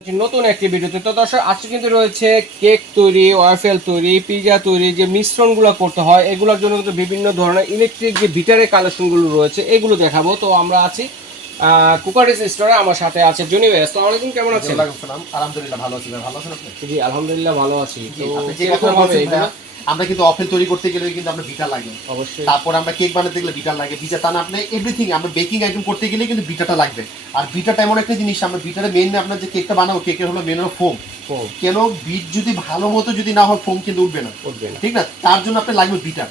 নতুন একটি ভিডিওতে তো দর্শক আজকে কিন্তু রয়েছে কেক তৈরি, ওয়াফেল তৈরি, পিজা তৈরি যে মিশ্রণগুলো করতে হয় এগুলোর জন্য কিন্তু বিভিন্ন ধরনের ইলেকট্রিক যে বিটারের কালেকশনগুলো রয়েছে এগুলো দেখাবো। তো আমরা আছি কুকারিস স্টোরে, আমার সাথে আছে জনি ভাই। আসসালামু আলাইকুম, কেমন আছেন? আলহামদুলিল্লাহ ভালো আছি। ভালো আছেন আপনি? জি আলহামদুলিল্লাহ ভালো আছি। তো আপনি যে কথা বলছেন, আমরা কিন্তু অফেল তৈরি করতে গেলে কিন্তু আমরা বিটার লাগে অবশ্যই। তারপর আমরা কেক বানাতে গেলে বিটার লাগে, বিটা তা না আপনি এভরিথিং আমরা বেকিং আইটেম করতে গেলে কিন্তু বিটাটা লাগবে। আর বিটাটা এমন একটা জিনিস, আমরা বিটারে মেইন আপনার যে কেকটা বানাবো কেকের হলো মেন হলো ফোম। কেন বিট যদি ভালো মতো যদি না হয় ফোম কিন্তু উঠবে না, ঠিক না? তার জন্য আপনার লাগবে বিটার।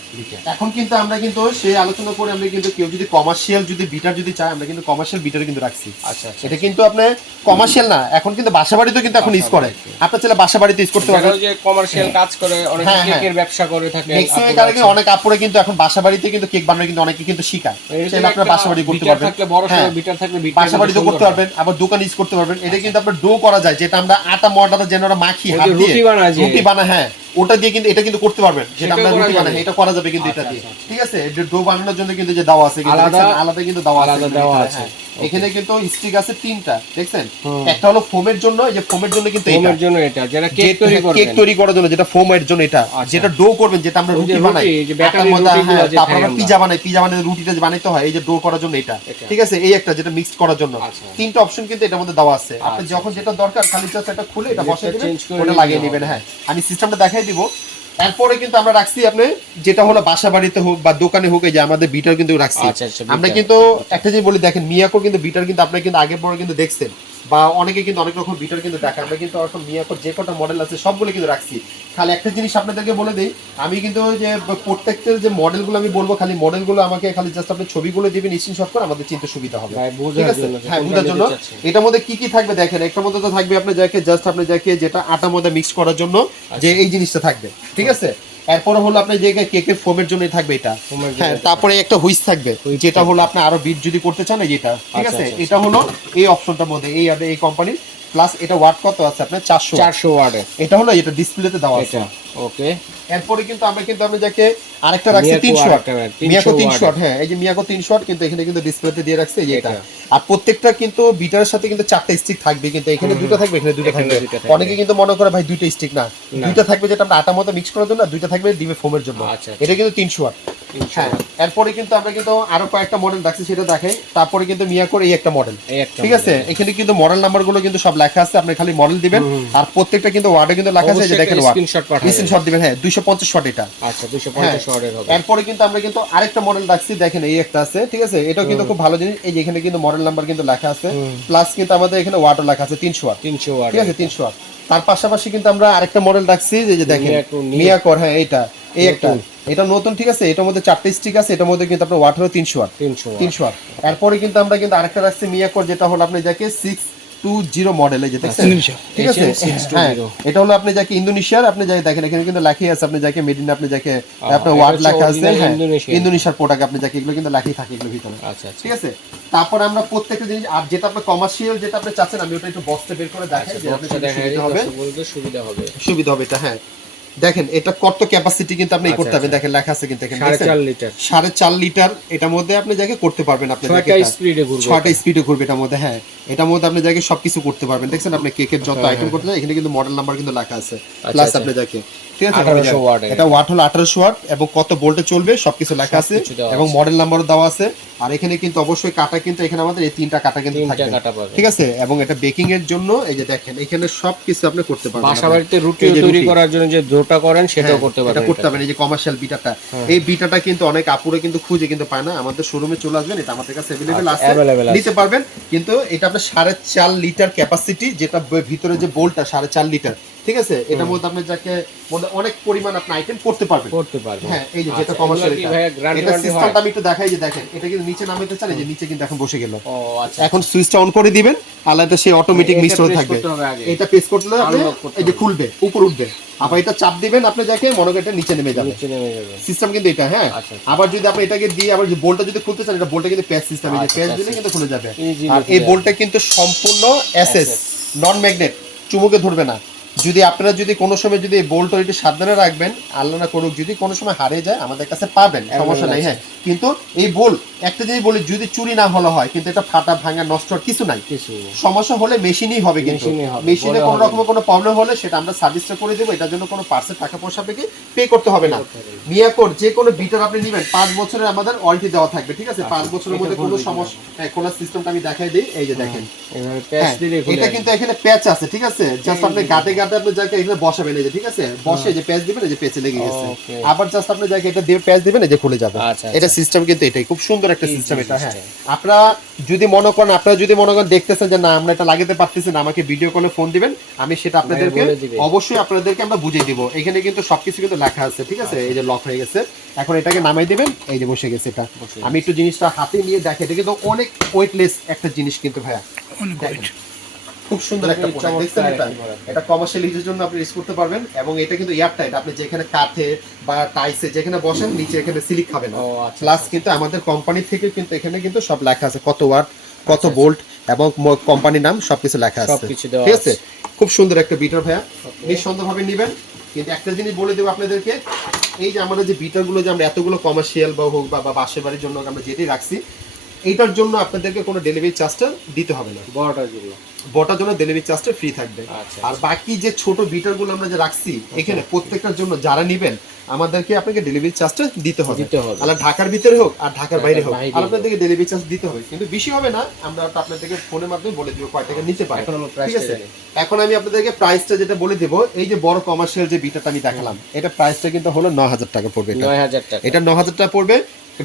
এখন কিন্তু আমরা কিন্তু সেই আলোচনা করে আমরা কিন্তু কেউ যদি কমার্শিয়াল যদি বিটার যদি চায় আমরা কিন্তু কমার্শিয়াল বিটার কিন্তু রাখছি। আচ্ছা, এটা কিন্তু আপনি কমার্শিয়াল না, এখন কিন্তু বাসাবাড়িতেও কিন্তু এখন ইউজ করে। আপনার ছেলে বাসাবাড়িতে ইউজ করতে পারবে, যে কমার্শিয়াল কাজ করে, অনেক কেকের ব্যবসা করে থাকে। ম্যাক্সিমাম কারণে অনেক আপুরে কিন্তু এখন বাসাবাড়িতে কিন্তু কেক বানানো কিন্তু অনেকে কিন্তু শিখায়। সেটা আপনার বাসাবাড়ি করতে পারবেন, থাকলে বড় সরো বিটার থাকলে বাসাবাড়িতে করতে পারবেন, আবার দোকান ইউজ করতে পারবেন। এটা কিন্তু আপনার ডো করা যায়, যেটা আমরা আটা ময়দাটা যেন মাখি হাত দিয়ে রুটি বানায়, হ্যাঁ ওটা দিয়ে কিন্তু এটা কিন্তু করতে পারবেন, যেটা আমরা রুটি বানাই এটা করা যাবে কিন্তু এটা দিয়ে। ঠিক আছে, ডো বানানোর জন্য কিন্তু যে দাও আছে আলাদা কিন্তু দাও আছে। এখানে কিন্তু স্টিক আছে তিনটা, দেখছেন? একটা হলো ফোমের জন্য, এই যে ফোমের জন্য কিন্তু ফোমের জন্য এটা যেটা কেক তৈরি করার জন্য, যেটা ফোমের জন্য এটা, যেটা ডো করবেন, যেটা আমরা রুটি বানাই, তারপর আমরা পিজা বানাই রুটিটা যে বানাইতে হয়, এই যে ডো করার জন্য এটা। ঠিক আছে, এই একটা যেটা মিক্স করার জন্য। তিনটা অপশন কিন্তু এটার মধ্যে দেওয়া আছে। আপনি যখন যেটা দরকার খালি জাস্ট এটা খুলে এটা বসাই দিবেন, ওটা লাগিয়ে নেবেন। হ্যাঁ, আমি সিস্টেমটা দেখাই দিব। এরপরে কিন্তু আমরা রাখছি আপনি যেটা হলো বাসা বাড়িতে হোক বা দোকানে হোক, এই যে আমাদের বিটার কিন্তু রাখছি। আমরা কিন্তু একটা জিনিস বলি, দেখেন মিয়াকো কিন্তু বিটার কিন্তু আপনি কিন্তু আগে পরে কিন্তু দেখছেন, বা অনেকে কিন্তু অনেক রকম বিটার কিন্তু দেখে। আমরা কিন্তু এখন মিয়াকোর যে কটা মডেল আছে সবগুলো কিন্তু রাখছি। খালি একটা জিনিস আপনাদেরকে বলে দিই, আমি কিন্তু যে প্রত্যেকটা যে মডেলগুলো আমি বলবো, খালি মডেলগুলো আমাকে খালি জাস্ট আপনি ছবিগুলো দিবেন, স্ক্রিনশট করে আমাদের চিন্তা সুবিধা হবে। ঠিক আছে, হ্যাঁ বোঝার জন্য। এটার মধ্যে কি কি থাকবে দেখেন, একটার মধ্যে তো থাকবে আপনি যাকে জাস্ট আপনি যাকে যেটা আটার মধ্যে মিক্স করার জন্য যে এই জিনিসটা থাকবে। ঠিক আছে, এরপরে হলো আপনার যে কেকের ফোমের জন্য থাকবে এটা। হ্যাঁ, তারপরে একটা হুইস থাকবে, যেটা হলো আপনি আরো বিট যদি করতে চান যেটা। ঠিক আছে, এটা হলো এই অপশনটার মধ্যে এই কোম্পানির। প্লাস এটা ওয়াট কত আছে আপনার 400 ওয়াটের। এটা হলো এটা ডিসপ্লেতে দেওয়া আছে। ওকে, এরপরে কিন্তু আমরা যাকে আরেকটা রাখছি 300 ওয়াট, মিয়াকো 300 ওয়াট। হ্যাঁ, এই যে মিয়াকো 300 ওয়াট কিন্তু এখানে কিন্তু ডিসপ্লেতে দিয়ে রাখছে এই যে এটা। আর প্রত্যেকটা কিন্তু বিটারের সাথে কিন্তু 4টা স্টিক থাকবে, কিন্তু এখানে দুটো থাকবে, এখানে দুটো থাকবে। অনেকে কিন্তু মনে করে ভাই দুইটা স্টিক না, দুইটা থাকবে যেটা আমরা আটার মধ্যে মিক্স করার জন্য, দুইটা থাকবে ডিমে ফোমের জন্য। এটা কিন্তু 300 ওয়াট। হ্যাঁ, এরপরে কিন্তু আমরা কিন্তু আরো কয়েকটা মডেল রাখছি, সেটা দেখাই। তারপরে কিন্তু মিয়াকোর এই একটা মডেল। ঠিক আছে, এখানে কিন্তু মডেল নাম্বার গুলো কিন্তু সব লেখা আছে, আপনি খালি মডেল দিবেন। আর প্রত্যেকটা কিন্তু ওয়ার্ডে কিন্তু লেখা আছে, যে দেখেন ওয়াট স্ক্রিনশট দিবেন। হ্যাঁ, 250 ওয়াট এটা। আচ্ছা, 250 ওয়াটের হবে। এরপরে কিন্তু আমরা কিন্তু আরেকটা মডেল রাখছি, দেখেন এই একটা আছে। ঠিক আছে, এটাও কিন্তু খুব ভালো জিনিস। এই যে এখানে কিন্তু মডেল নাম্বার কিন্তু লেখা আছে, প্লাস কিন্তু আমাদের এখানে ওয়াটও লেখা আছে 300 ওয়াট। ঠিক আছে, 300 ওয়াট। তার পাশাপাশি কিন্তু আমরা আরেকটা মডেল রাখছি, যে দেখেন মিয়াকোর। হ্যাঁ, এইটা এই একটা, এটা নতুন। ঠিক আছে, এটার মধ্যে 4টা স্টিক আছে, এটার মধ্যে কিন্তু আপনার ওয়াট হলো 300 ওয়াট। এরপরে কিন্তু আমরা কিন্তু আরেকটা রাখছি মিয়াকোর, যেটা হলো আপনি যাকে 620 মডেল, এই যে দেখছেন। ঠিক আছে, হ্যাঁ এটা হলো আপনি যাকে ইন্দোনেশিয়ার, আপনি যাকে দেখেন এখানে কিন্তু লেখাই আছে, আপনি যাকে মেড ইন, আপনি যাকে আপনার ওয়ার্ড লেখা আছে। হ্যাঁ, ইন্দোনেশিয়ার প্রোডাক্ট, আপনি যাকে এগুলো কিন্তু লেখাই থাকে এগুলোর ভিতরে। ঠিক আছে, তারপর আমরা প্রত্যেকটা জিনিস, আর যেটা আপনার কমার্শিয়াল যেটা আপনি চাচ্ছেন, আমি ওটা একটু বক্সে বের করে দেখাই, যে আপনি সুবিধা হবে এটা। হ্যাঁ, দেখেন এটা কত ক্যাপাসিটি কিন্তু আপনি করতে পারবেন, দেখেন লেখা আছে কিন্তু এখানে 4.5 লিটার। 4.5 লিটার এটার মধ্যে আপনি যাকে করতে পারবেন, আপনি 6টা স্পিডে ঘুরবে এটার মধ্যে। হ্যাঁ, এটার মধ্যে আপনি যাকে সবকিছু করতে পারবেন। দেখছেন আপনি কেকের যত আইটেম করতে চান, এখানে কিন্তু মডেল নাম্বার কিন্তু লেখা আছে, প্লাস আপনি যাকে। ঠিক আছে, 1800 ওয়াট। এটা ওয়াট হলো 1800 ওয়াট, এবং কত ভোল্টে চলবে সবকিছু লেখা আছে, এবং মডেল নাম্বারও দেওয়া আছে। আর এখানে কিন্তু অবশ্যই কাটা কিন্তু এখানে আমাদের এই 3টা কাটা কিন্তু থাকবে। ঠিক আছে, এবং এটা বেকিং এর জন্য এই যে দেখেন এখানে সবকিছু আপনি করতে পারবেন। বাসাবাড়িতে রুটি তৈরি করার জন্য যে ডোটা করেন সেটাও করতে পারবেন। এটা করতে পারবেন। এই যে কমার্শিয়াল বিটাটা, এই বিটাটা কিন্তু অনেক আপুরে কিন্তু খুঁজে কিন্তু পায় না, আমাদের শোরুমে চলে আসবেন, এটা আমাদের কাছে अवेलेबल আছে, নিতে পারবেন। কিন্তু এটা আপনার 4.5 লিটার ক্যাপাসিটি, যেটা ভিতরে যে বোলটা 4.5 লিটার। ঠিক আছে, এটার মধ্যে আপনি যাকে অনেক পরিমাণ আপনি আইটেম করতে পারবেন। হ্যাঁ, এই যে যেটা কমার্শিয়াল, এটা সিস্টেমটা আমি একটু দেখাই, যে দেখেন এটা কিন্তু নিচে নামাইতে চান, এই যে নিচে কিন্তু এখন বসে গেল। এখন সুইচটা অন করে দিবেন, আলাদা সেই অটোমেটিক মিক্স হতে থাকবে। এটা প্রেস করলে আপনি এই যে খুলবে, উপর উঠবে। আবার এটা চাপ দিবেন, আপনি যাকে মনে করেন এটা নিচে নেমে যাবে সিস্টেম কিন্তু এটা। হ্যাঁ, আবার যদি আপনি এটাকে দিয়ে আবার যে বোল্টটা যদি খুলতে চান, এটা বোল্টটা কিন্তু প্যাচ সিস্টেম, এই যে প্যাচ দিলে কিন্তু খুলে যাবে। আর এই বোল্টটা কিন্তু সম্পূর্ণ এসএস, নন ম্যাগনেট, চুম্বকে ধরবে না। যদি আপনারা যদি কোনো সময় যদি বোল্ট একটু সাবধানে রাখবেন, আল্লাহ না করুক যদি কোনো সময় হারিয়ে যায় আমাদের কাছে পাবেন, সমস্যা নাই। হ্যাঁ, কিন্তু এই বোল্ট একটা জিনিস বলি, যদি চুরি না হলো হয় কিন্তু এটা ফাটা ভাঙা নষ্ট হওয়ার কিছু নাই, সমস্যা হলে মেশিনই হবে। কিন্তু মেশিনে কোনো রকম কোনো প্রবলেম হলে সেটা আমরা সার্ভিসটা করে দেবো, এটার জন্য কোনো পার্সের টাকা পয়সা আপনাকে পে করতে হবে না। মিয়াকোর যে কোনো বিটার আপনি নেবেন 5 বছরের আমাদের ওয়ারেন্টি দেওয়া থাকবে, ঠিক আছে? 5 বছরের মধ্যে কোনো সমস্যা, খোলার সিস্টেমটা আমি দেখাই দিই। এই যে দেখেন, এটা কিন্তু এখানে প্যাচ আছে, ঠিক আছে? জাস্ট আপনি গাতে গাতে আপনি যাকে এখানে বসাবেন, এই যে ঠিক আছে, বসে যে প্যাচ দিবেন, এই যে প্যাচে লেগে গেছে, আবার জাস্ট আপনি যাকে এটা দিয়ে প্যাচ দিবেন, এই যে খুলে যাবে। এটা সিস্টেম কিন্তু এটাই খুব সুন্দর একটা সিস্টেম এটা। হ্যাঁ, আপনারা যদি মনে করেন দেখতেছেন যে না আমরা এটা লাগাতে পারতেছি না, আমাকে ভিডিও কলে ফোন দিবেন, আমি সেটা আপনাদেরকে অবশ্যই আপনাদেরকে আমরা বুঝিয়ে দিব। এখানে কিন্তু সবকিছু কিন্তু লেখা আছে, ঠিক আছে? এই যে লক হয়ে গেছে, এখন এটাকে নামাই দিবেন, এই যে বসে গেছে। এটা আমি একটু জিনিসটা হাতে নিয়ে দেখে, এটা কিন্তু অনেক ওয়েটলেস একটা জিনিস কিন্তু ভাইয়া, খুব সুন্দর একটা প্রোডাক্ট দেখছেন। এটা কমার্শিয়াল ইউজের জন্য আপনি ইউজ করতে পারবেন, এবং এটা কিন্তু এয়ারটাইট, আপনি যেখানে কাঠে বা টাইসে যেখানে বসেন নিচে এখানে সিলিক খাবে না। প্লাস কিন্তু আমাদের কোম্পানি থেকে কিন্তু এখানে কিন্তু সব লেখা আছে, কত ওয়াট, কত ভোল্ট এবং কোম্পানির নাম সবকিছু লেখা আছে, ঠিক আছে? খুব সুন্দর একটা বিটার ভাইয়া, নিঃসন্দেহভাবে নেবেন। কিন্তু একটা জিনিস বলে দেবো আপনাদেরকে, এই যে আমাদের যে বিটারগুলো যে আমরা এতগুলো কমার্শিয়াল বা হোক বা বাসের বাড়ির জন্য আমরা যেটাই রাখছি, এইটার জন্য আপনাদেরকে কোনো ডেলিভারি চার্জটা দিতে হবে না। বটার জন্য ডেলিভারি চার্জটা ফ্রি থাকবে। আর বাকি যে ছোট বিটারগুলো আমরা যে রাখছি এখানে প্রত্যেকটার জন্য যারা নেবেন আমাদেরকে আপনাকে ডেলিভারি চার্জটা দিতে হবে। আর ঢাকার ভিতরে হোক আর ঢাকার বাইরে হোক, আর আপনাদেরকে ডেলিভারি চার্জ দিতে হবে, কিন্তু বেশি হবে না। আমরা আপনাদেরকে ফোনের মাধ্যমে বলে দিব কয় টাকা নিতে পারে, ঠিক আছে? এখন আমি আপনাদেরকে প্রাইসটা যেটা বলে দেব, এই যে বড় কমার্শিয়াল যে বিটারটা আমি দেখালাম, এটা প্রাইসটা কিন্তু হলো 9000 টাকা পড়বে। এটা 9000 টাকা পড়বে,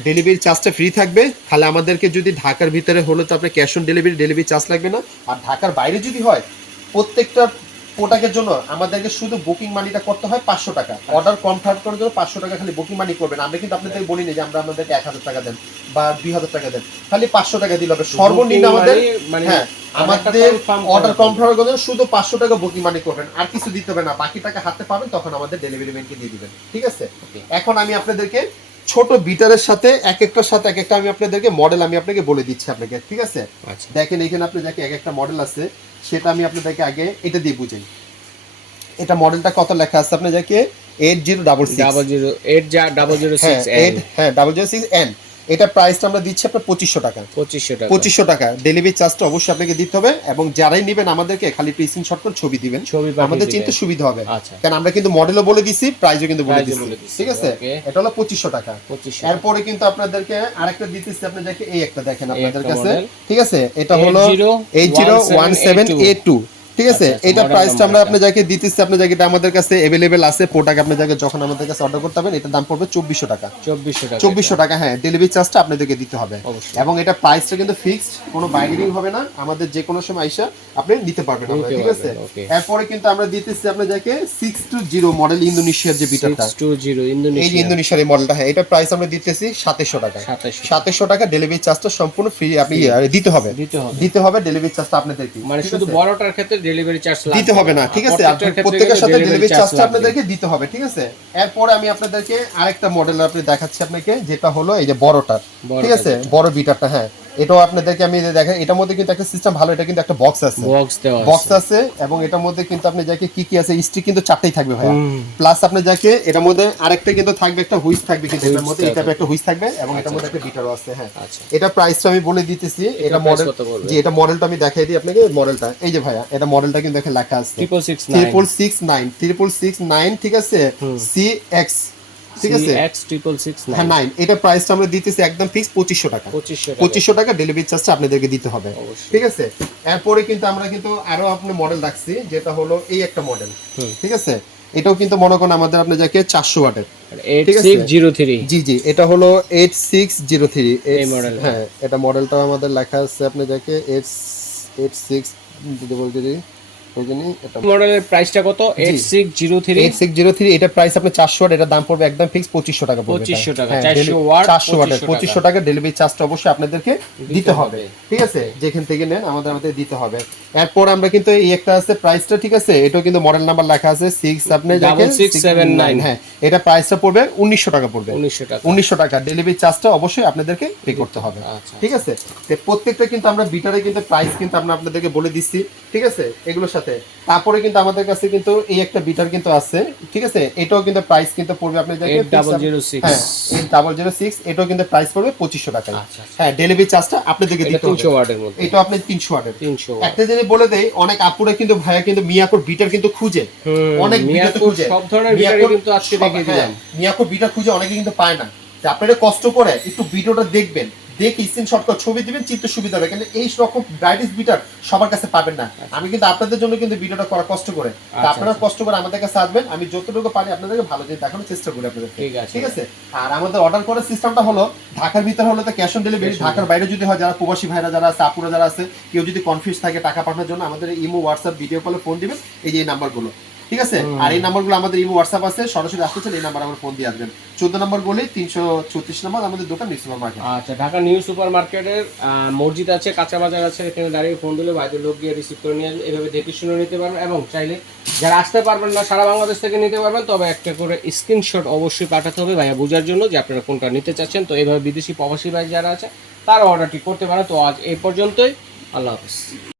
ডেলিভারি চার্জটা ফ্রি থাকবে। তাহলে আমাদেরকে যদি ঢাকার ভিতরে হলো তো আপনার ক্যাশ অন ডেলিভারি চার্জ লাগবে না। আর ঢাকার বাইরে যদি হয়, প্রত্যেকটা প্রোডাক্টের জন্য আমাদেরকে শুধু বুকিং মানিটা করতে হয় 500 টাকা। অর্ডার কনফার্ম করার জন্য 500 টাকা খালি বুকিং মানি করবেন। আমরা কিন্তু আপনাদেরকে বলি না যে আমরা আমাদেরকে 1000 টাকা দেন বা 2000 টাকা দেন, খালি 500 টাকা দিলে হবে সর্বনিম্ন আমাদের। হ্যাঁ, আমাদের অর্ডার কনফার্ম করার জন্য শুধু 500 টাকা বুকিং মানি করবেন, আর কিছু দিতে হবে না। বাকি টাকা হাতে পাবেন, তখন আমাদের ডেলিভারি ম্যানকে দিয়ে দিবেন, ঠিক আছে? এখন আমি আপনাদেরকে ছোট বিটারের সাথে এক একটার সাথে এক একটা আমি আপনাদেরকে মডেল আমি আপনাকে বলে দিচ্ছি আপনাকে, ঠিক আছে? দেখেন এখানে আপনি যাকে এক একটা মডেল আছে সেটা আমি আপনাদেরকে আগে এটা দিয়ে বুঝাই। এটা মডেলটা কত লেখা আছে আপনি যাকে 8006 হ্যাঁ 006N। এটা প্রাইসটা আমরা দিচ্ছি আপনার 2500 টাকা। 2500 টাকা ডেলিভারি চার্জটা অবশ্যই আপনাকে দিতে হবে, এবং যারাই নেবেন আমাদেরকে খালি স্ক্রিনশট করে ছবি দিবেন, আমাদের চিন্তা সুবিধা হবে। কারণ আমরা কিন্তু মডেলও বলে দিছি, প্রাইসও কিন্তু বলে দিছি, ঠিক আছে? এটা হলো 2500 টাকা। এরপরে কিন্তু আপনাদেরকে আরেকটা দিতেছি, আপনি দেখেন এই একটা দেখেন আপনাদের কাছে, ঠিক আছে? এটা হলো 8017A2, ঠিক আছে? এটা প্রাইসটা আমরা আপনি যাকে দিতেছি, আপনি যাকে এটা আমাদের কাছে अवेलेबल আছে প্রোডাক্ট, আপনি যাকে যখন আমাদের কাছে অর্ডার করতে হবেন এটা দাম পড়বে 2400 টাকা। 2400 টাকা, হ্যাঁ, ডেলিভারি চার্জটা আপনাদেরকে দিতে হবে। এবং এটা প্রাইসটা কিন্তু ফিক্সড, কোনো বাইরেনিং হবে না, আমাদের যে কোনো সময় আইসা আপনি নিতে পারবেন, ঠিক আছে? এরপরে কিন্তু আমরা দিতেছি আপনি যাকে 620 মডেল ইন্দোনেশিয়ার যে বিটারটা, 620 এই যে ইন্দোনেশিয়ার এই মডেলটা, হ্যাঁ, এটা প্রাইস আমরা দিতেছি 2700 টাকা। 2700 টাকা ডেলিভারি চার্জটা সম্পূর্ণ ফ্রি, আপনি দিতে হবে ডেলিভারি চার্জটা আপনাদেরকে, মানে শুধু বড়টার ক্ষেত্রে ডেলিভারি চার্জ দিতে হবে না, ঠিক আছে? আর প্রত্যেকটার সাথে ডেলিভারি চার্জটা আপনাদেরকে দিতে হবে, ঠিক আছে? এরপর আমি আপনাদেরকে আরেকটা মডেল আপনি দেখাচ্ছি আপনাকে, যেটা হলো এই যে বড়টা, ঠিক আছে? বড় বিটারটা, হ্যাঁ, এটাও আপনাদেরকে আমি দেখাই। এটার মধ্যে কিন্তু একটা সিস্টেম ভালো, এটা কিন্তু একটা বক্স আছে, এবং এটার মধ্যে কিন্তু আপনি যাকে কি কি আছে স্টিক কিন্তু 4টাই থাকবে ভাই। প্লাস আপনি যাকে এটার মধ্যে আরেকটা কিন্তু থাকবে, একটা হুইস থাকবে, কিন্তু এটার মধ্যে এটা একটা হুইস থাকবে, এবং এটার মধ্যে একটা বিটারও আছে। হ্যাঁ, এটা প্রাইসটা আমি বলে দিতেছি। এটা মডেল, যে এটা মডেলটা আমি দেখাই দিই আপনাকে মডেলটা। এই যে ভাইয়া, এটা মডেলটা কিন্তু দেখে লেখা আছে 66669, ঠিক আছে? CX, ঠিক আছে? হ্যাঁ 9। এটা প্রাইসটা আমরা দিতেছি একদম ফিক্স 2500 টাকা। 2500 টাকা ডেলিভারি চার্জটা আপনাদেরকে দিতে হবে, ঠিক আছে? এরপরে কিন্তু আমরা কিন্তু আরো আপনি মডেল রাখছি, যেটা হলো এই একটা মডেল, ঠিক আছে? এটাও কিন্তু মনে করেন আমাদের আপনি যাকে 400 ওয়াটের, 8603, জি, এটা হলো 8603 এই মডেল। হ্যাঁ, এটা মডেলটা আমাদের লেখা আছে আপনি যাকে 86 যদি বলতে দিই, মডেলের প্রাইসটা কত? 8603। এটা প্রাইস আপনি 400 ওয়াট, এটা দাম পড়বে একদম ফিক্স 2500 টাকা পড়বে। 2500 টাকা 400 ওয়াটের 2500 টাকা ডেলিভারি চার্জটা অবশ্যই আপনাদেরকে দিতে হবে, ঠিক আছে? যেখান থেকে নেন আমাদের দিতে হবে। এরপর আমরা কিন্তু এই একটা আছে প্রাইসটা, ঠিক আছে? এটাও কিন্তু মডেল নাম্বার লেখা আছে 6 আপনি দেখেন 679। হ্যাঁ, এটা প্রাইসটা পড়বে 1900 টাকা পড়বে। 1900 টাকা ডেলিভারি চার্জটা অবশ্যই আপনাদেরকে পে করতে হবে, ঠিক আছে? প্রত্যেকটা কিন্তু আমরা বিটারে কিন্তু প্রাইস কিন্তু আমরা আপনাদেরকে বলে দিচ্ছি, ঠিক আছে? এগুলোর সাথে সাথে। তারপরে কিন্তু আমাদের কাছে কিন্তু এই একটা বিটার কিন্তু আছে, ঠিক আছে, এটাও কিন্তু প্রাইস কিন্তু পড়বে আপনি দেখেন 8006। হ্যাঁ 8006, এটাও কিন্তু প্রাইস পড়বে 2500 টাকা। হ্যাঁ ডেলিভারি চার্জটা আপনাদেরকে দিতে হবে। 300 ওয়াটের মধ্যে এটা আপনি 300 ওয়াটের। 300 একটা জিনিস বলে দেই, অনেক আপুরা কিন্তু ভাইয়া কিন্তু মিয়াকোর বিটার কিন্তু খুঁজে, অনেক বিটার খুঁজে, সব ধরনের বিটারই কিন্তু আজকে দেখিয়ে দিলাম। মিয়াকোর বিটার খুঁজে অনেকে কিন্তু পায় না। আপনারা কষ্ট করে একটু ভিডিওটা দেখবেন, দেখে স্ক্রিনশট করে ছবি দিবেন, চিত্র সুবিধা হবে। কিন্তু এই রকম ব্রাইটিস বিটার সবার কাছে পাবেন না। আমি কিন্তু আপনাদের জন্য কিন্তু ভিডিওটা করা কষ্ট করে, আপনারা কষ্ট করে আমাদের কাছে আসবেন, আমি যতটুকু পারি আপনাদেরকে ভালো জিনিস দেখানোর চেষ্টা করি আপনাদের। ঠিক আছে। আর আমাদের অর্ডার করার সিস্টেমটা হলো ঢাকার ভিতরে হলে তো ক্যাশ অন ডেলিভারি, ঢাকার বাইরে যদি হয়, যারা প্রবাসী ভাইরা যারা আছে, আপুরা যারা আছে, কেউ যদি কনফিউজ থাকে টাকা পাঠানোর জন্য, আমাদের ইমো হোয়াটসঅ্যাপ ভিডিও কলে ফোন দিবেন, এই যে এই নাম্বারগুলো, ঠিক আছে। আর এই নাম্বারগুলো আমাদের ইমো হোয়াটসঅ্যাপ আছে, সরাসরি আসতে চাইলে এই নাম্বার আমার ফোন দিয়ে আসবেন। 14 নম্বর গলি 336 নম্বর আমাদের দোকান নিউ সুপার মার্কেট। আচ্ছা, ঢাকা নিউ সুপার মার্কেটের মসজিদ আছে, কাঁচা বাজার আছে, এখানে দাঁড়িয়ে ফোন দিলে বাইরের লোক গিয়ে রিসিভ করে নিয়ে এভাবে দেখে শুনে নিতে পারবেন। এবং চাইলে যারা আসতে পারবেন না সারা বাংলাদেশ থেকে নিতে পারবেন, তবে একটা করে স্ক্রিনশট অবশ্যই পাঠাতে হবে ভাইয়া বোঝার জন্য যে আপনারা কোনটা নিতে চাচ্ছেন। তো এইভাবে বিদেশি প্রবাসী ভাই যারা আছে তারা অর্ডারটি করতে পারেন। তো আজ এই পর্যন্তই, আল্লাহ হাফেজ।